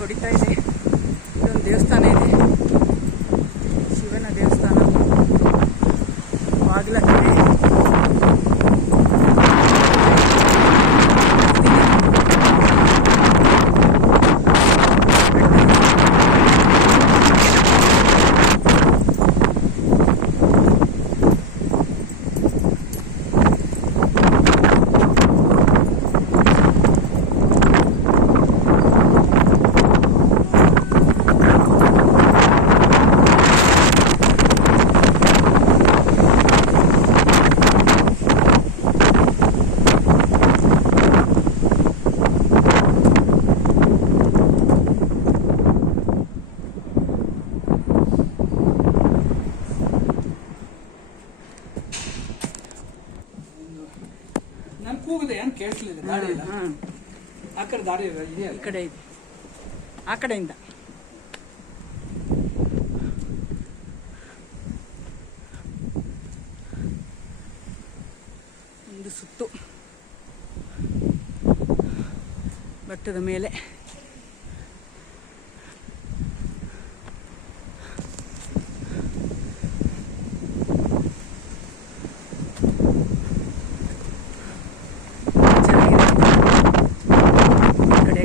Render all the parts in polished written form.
ಹೊಡಿತಾ ಇದೆ. ಇಲ್ಲೊಂದು ದೇವಸ್ಥಾನ ಇದೆ, ಶಿವನ ದೇವಸ್ಥಾನ, ಬಾಗಿಲಕೆರೆ. ಕೂಗಿದೆ ಏನು ಕೇಳಿಸ್ಲಿದೆ. ದಾರಿ ಇಲ್ಲ, ಆ ಕಡೆ ದಾರಿ ಇದೆಯಾ? ಈ ಕಡೆ ಇದೆ, ಆ ಕಡೆಯಿಂದ ಒಂದು ಸುತ್ತು ಬೆಟ್ಟದ ಮೇಲೆ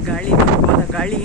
ಗಾಳಿ, ತಂಪಾದ ಗಾಳಿ.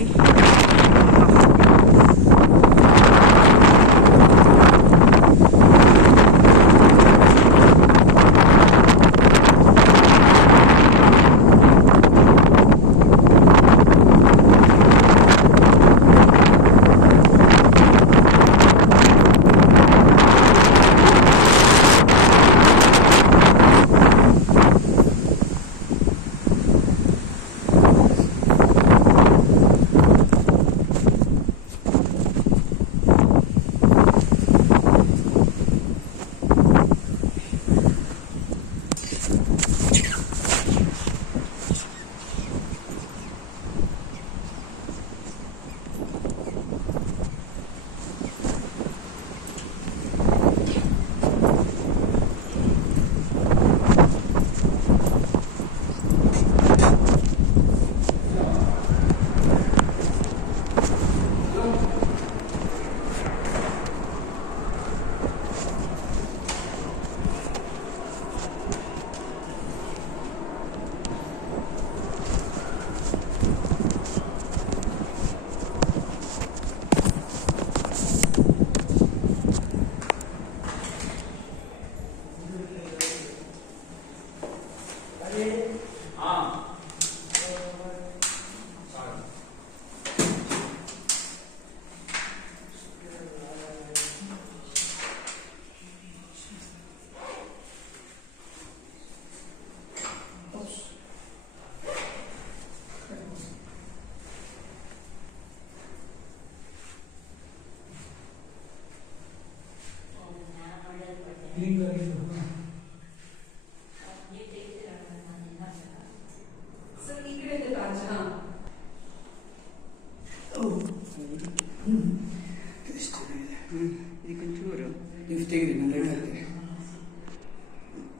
ಇದಕ್ಕೊಂಚೂರು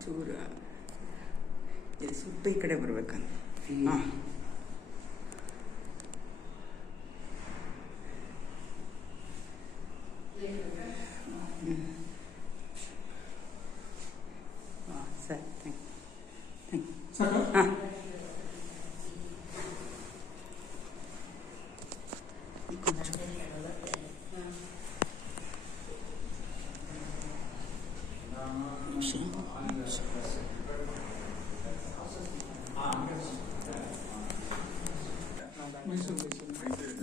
ಚೂರು ಇದು ಸುತ್ತ ಈ ಕಡೆ ಬರ್ಬೇಕಂತ. ಹಾಂ, ಸರಿ, ಥ್ಯಾಂಕ್ ಯು. ಹಾಂ,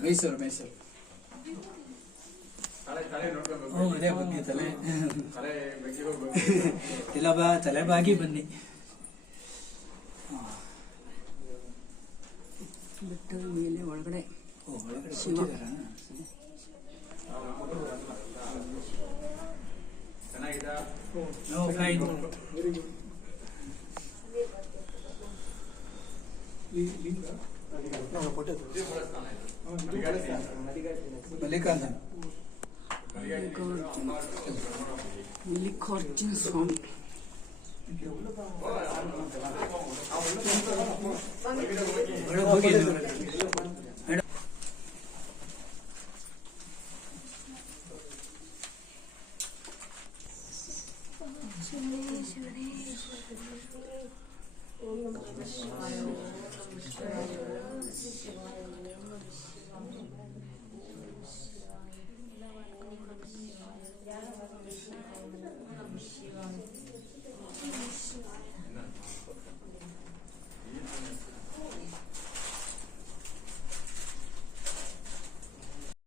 ಮೈಸೂರು ಇದೇ ಬನ್ನಿ, ತಲೆ ಇಲ್ಲ ಬಾ, ತಲೆ ಬಾಗಿ ಬನ್ನಿ. ಬೆಟ್ಟದ ಮೇಲೆ ಒಳಗಡೆ ಶಿವ. ಮಲ್ಲಿಕಾರ್ಜುನ ಸ್ವಾಮಿ. ಶಿವಾಯ